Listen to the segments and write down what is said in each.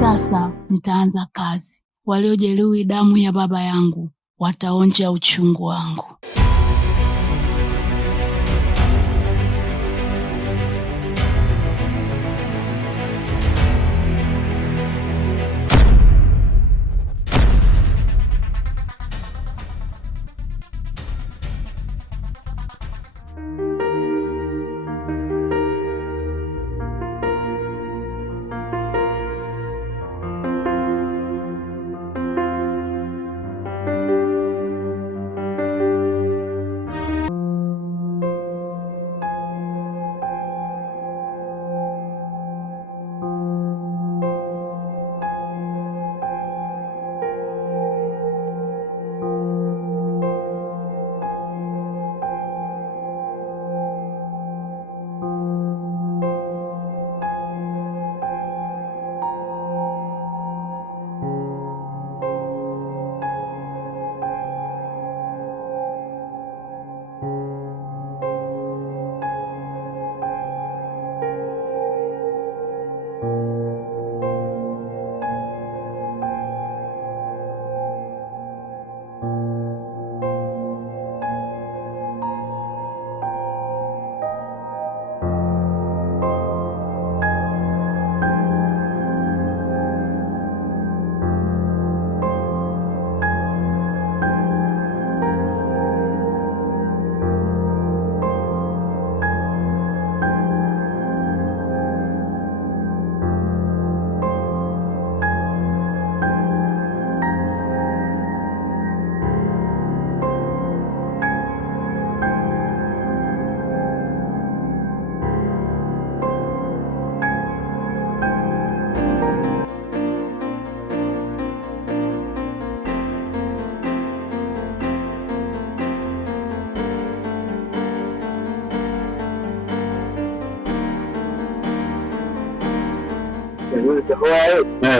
Sasa nitaanza kazi. Waliojeruhi damu ya baba yangu wataonja uchungu wangu.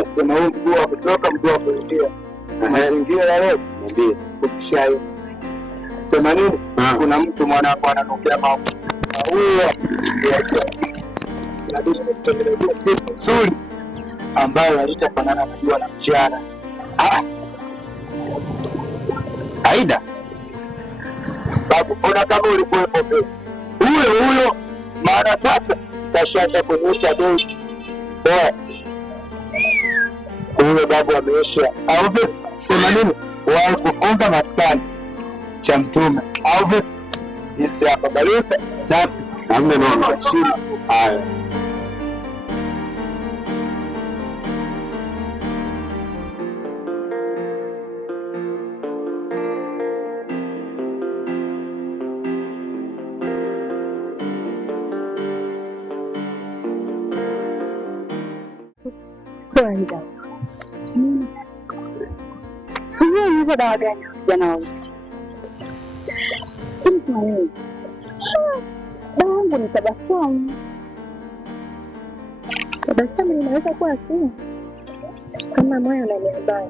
Sema huu mguu wa kutoka, mguu wa kurudia. Mazingira leo ndio ukishayo. Sema nini? Kuna mtu mwanangu ananokea maua. Inabidi siku nzuri ambayo haitafanana na jua la mchana. Aida. Babu, ona kama ulikuwepo mbele. Huyo maana sasa kashaanza kunyosha doi. Huyo babu ameisha au vipi? Sema nini? Wao kufunga maskani cha mtume au vipi? Nisi hapa balisa safi. Hamna neno chini. Haya. Hizo dawa gani jana wote? Dawa yangu ni tabasamu. Tabasamu inaweza kuwa asili kama moyo unaniambia.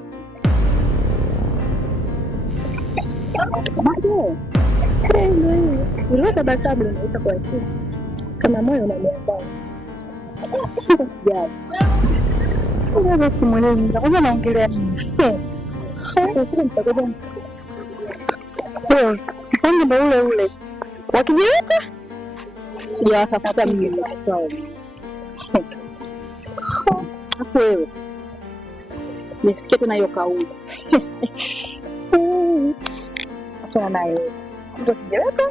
Semaje? Ile tabasamu inaweza kuwa asili kama moyo unaniambia. Sio sijali. Wewe si mwalimu, kwanza naongelea nini? Sasa mtagoja. Mpango ndio ule. Wakijiita? Sijawatafuta mimi mtoto. Sasa wewe. Nisikie tena hiyo kauli. Achana nayo. Ndio sijaweka.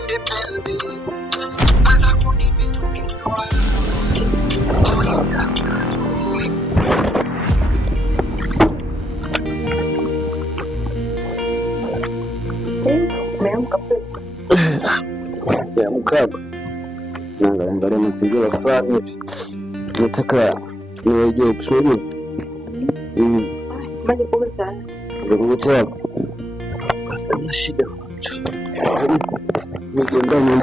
Independent. Ya mkaba naangalia mazingira fulani hivi, nataka niwejee kusudi kukutea sana shida ndani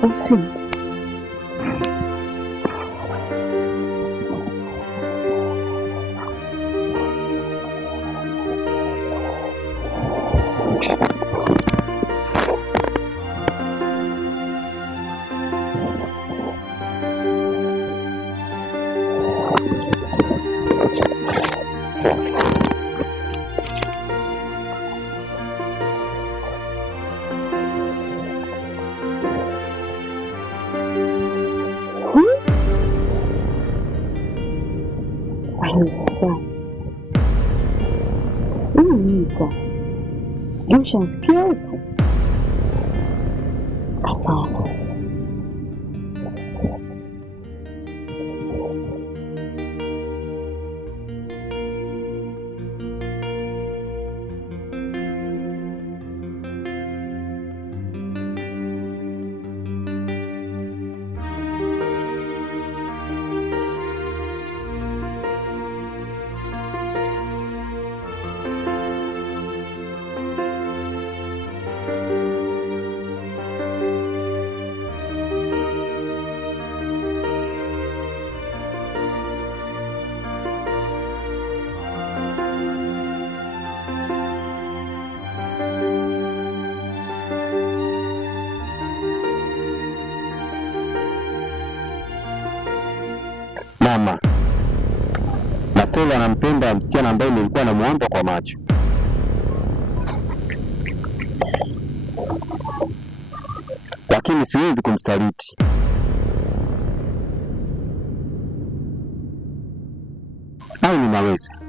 Совсем. Ushamsikia huko? Hapana. Mama, Masole anampenda msichana ambaye nilikuwa namuomba kwa macho. Lakini siwezi kumsaliti. Au ninaweza?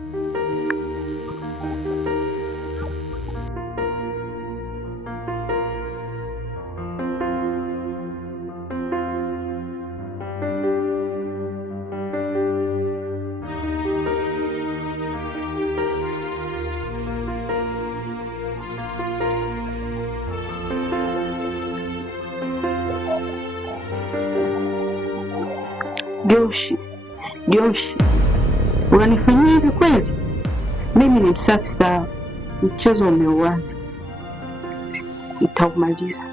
Joshi, unanifanyia hivi kweli? Mimi ni msafi sawa, mchezo umeuanza, nitaumaliza.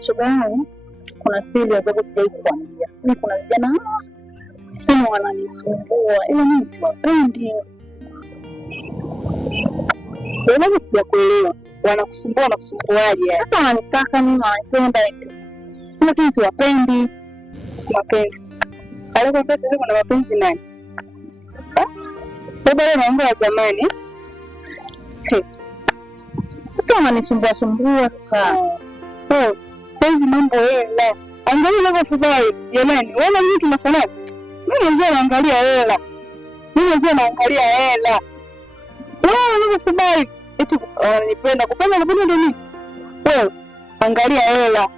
Shoga yangu, kuna siri ajabu sijai kuambia. Mimi kuna vijana kama wananisumbua, ila mimi siwapendi. Wewe sijakuelewa. Wanakusumbuaje? Sasa wananitaka mimi wanapenda eti. Mimi siwapendi. Mapenzi. Alikuwa pesa hizo kuna mapenzi nani? Baba yeye mambo ya zamani. Kama wananisumbua sasa. Saizi mambo hela. Angalia unavyofurahi. Jamani, wewe mimi tunafanana. Mimi mzee naangalia hela. Wewe unavyofurahi. Eti nipenda kupenda ndio nini? Wewe angalia hela.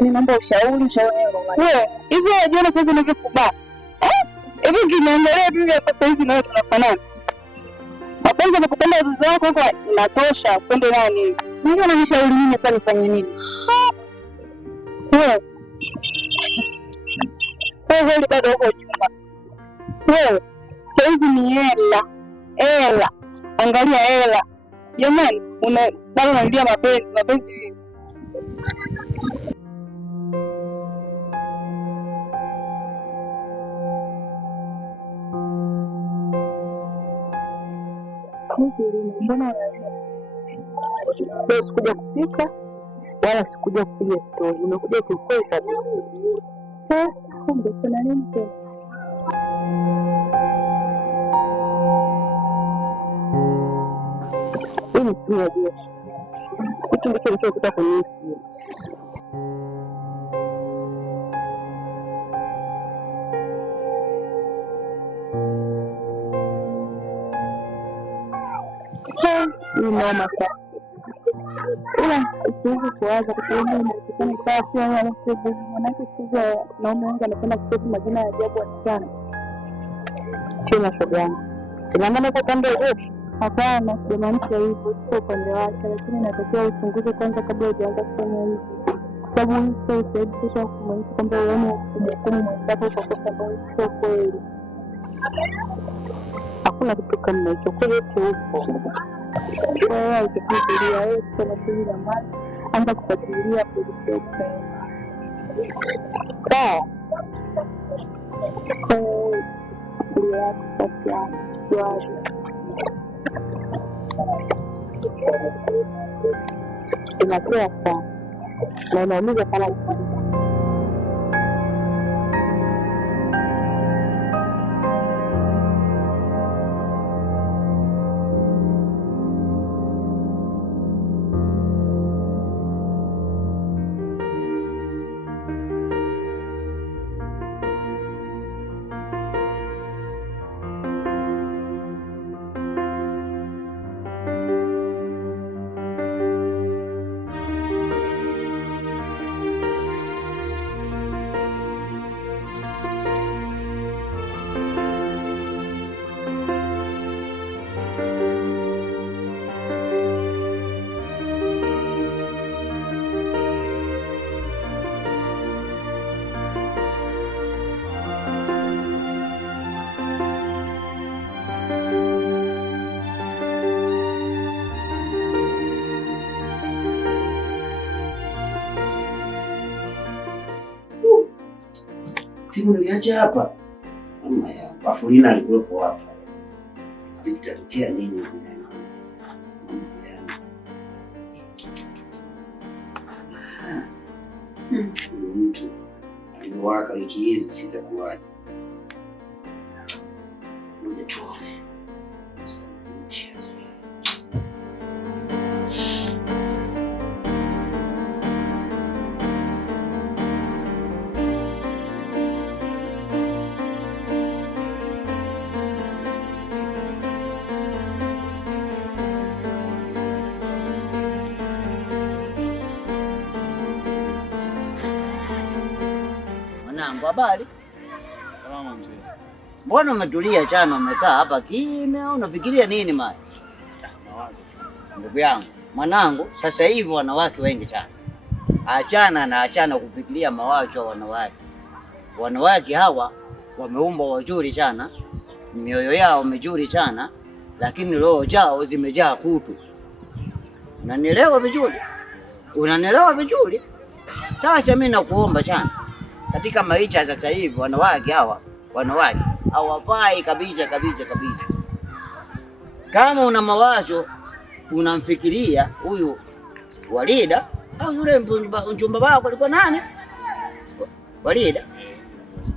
Ni mambo ushauri wewe. Hivi unajiona sasa unavyofurahi. Hivi kinaendelea tu hapa saizi na wewe tunafanana. Mapenzi ya kupenda wazazi wako huko inatosha, upende nani? Mungu ananishauri mimi sasa nifanye nini? Wewe bado uko nyuma. Wewe saizi ni hela. Hela, angalia hela jamani, bado unalia mapenzi mbona sikuja kupika wala sikuja kupiga stori, nimekuja kiukweli kabisa. Kumbe kuna nini tena? Hii ni simu ya jeshi, kitu ndicho nilichokuta kwenye hii simu. Hii noma sana, ila siwezi kuwaza kwa sababu nikifanya kwa manake sikuja naomba wangu anapenda kusema majina ya ajabu wasichana. Tena shoga yangu, tunaangana kwa upande wa jeshi? Hapana, sijamaanisha hivyo, sio upande wake, lakini natakiwa uchunguze kwanza kabla hujaanza kufanya hivi, kwa sababu hii sio uthibitisho kumaanisha kwamba uone kumhukumu mwenzako kwa kosa ambalo sio kweli. Hakuna kitu kama hicho, kweli yote upo. Wewe utafikiria wewe kama sisi na mali, anza kufuatilia polisi. Sawa. Ndio kufuatilia wazi. Inakuwa sana. Na inaumiza sana. Simu niliacha hapa. Bafulina alikuwepo hapa. Kitatokea nini? Mtu alivyowaka wiki hizi sitakuwaje. Ngoja tuone. Habari? Salama mzee. Mbona umetulia chana, umekaa hapa kimya, unafikiria nini mali? Mawazo. Ndugu yangu, mwanangu, sasa hivi wanawake wengi sana. Achana kufikiria mawazo ya wanawake. Wanawake hawa wameumbwa wazuri sana, mioyo yao mizuri sana, lakini roho zao zimejaa kutu. Unanielewa vizuri? Unanielewa vizuri? Sasa mimi nakuomba sana, katika maisha sasa hivi wanawake hawafai kabisa. Kama una mawazo unamfikiria huyu Walida au yule mchumba wako alikuwa nani? Walida.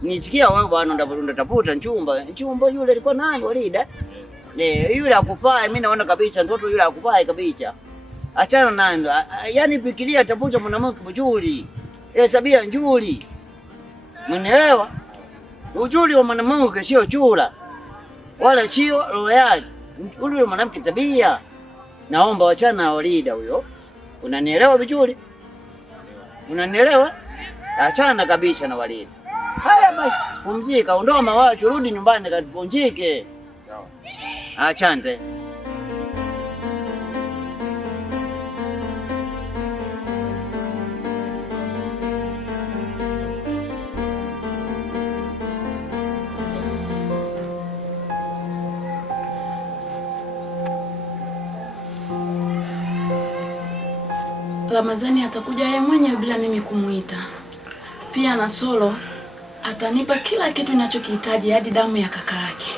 Nisikia wewe bwana unatafuta mchumba yule alikuwa nani Walida? Yule akufai, mimi naona kabisa mtoto yule akufai kabisa. Achana nando. Yaani fikiria, tafuta mwanamke mzuri. Tabia nzuri. Mnielewa? Uzuri wa mwanamke sio chura, wala sio roho yake. Ule mwanamke tabia. Naomba wachana na Walida huyo. Unanielewa vizuri? Unanielewa? Achana kabisa na Walida. Haya basi, pumzika, ondoa mawazo, rudi nyumbani kapumzike. Sawa. Achante. Ramadhani atakuja yeye mwenyewe bila mimi kumuita. Pia na Solo atanipa kila kitu ninachokihitaji hadi damu ya kaka yake.